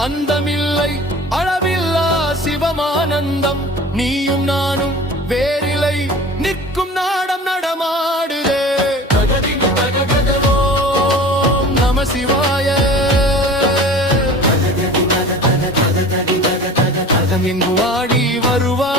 அந்தமில்லை அளவில்லா சிவமானந்தம் நீயும் நானும் வேறிலை நிற்கும் நாடம் நடமாடுதே ஓம் நம சிவாய இங்கு வாடி வருவா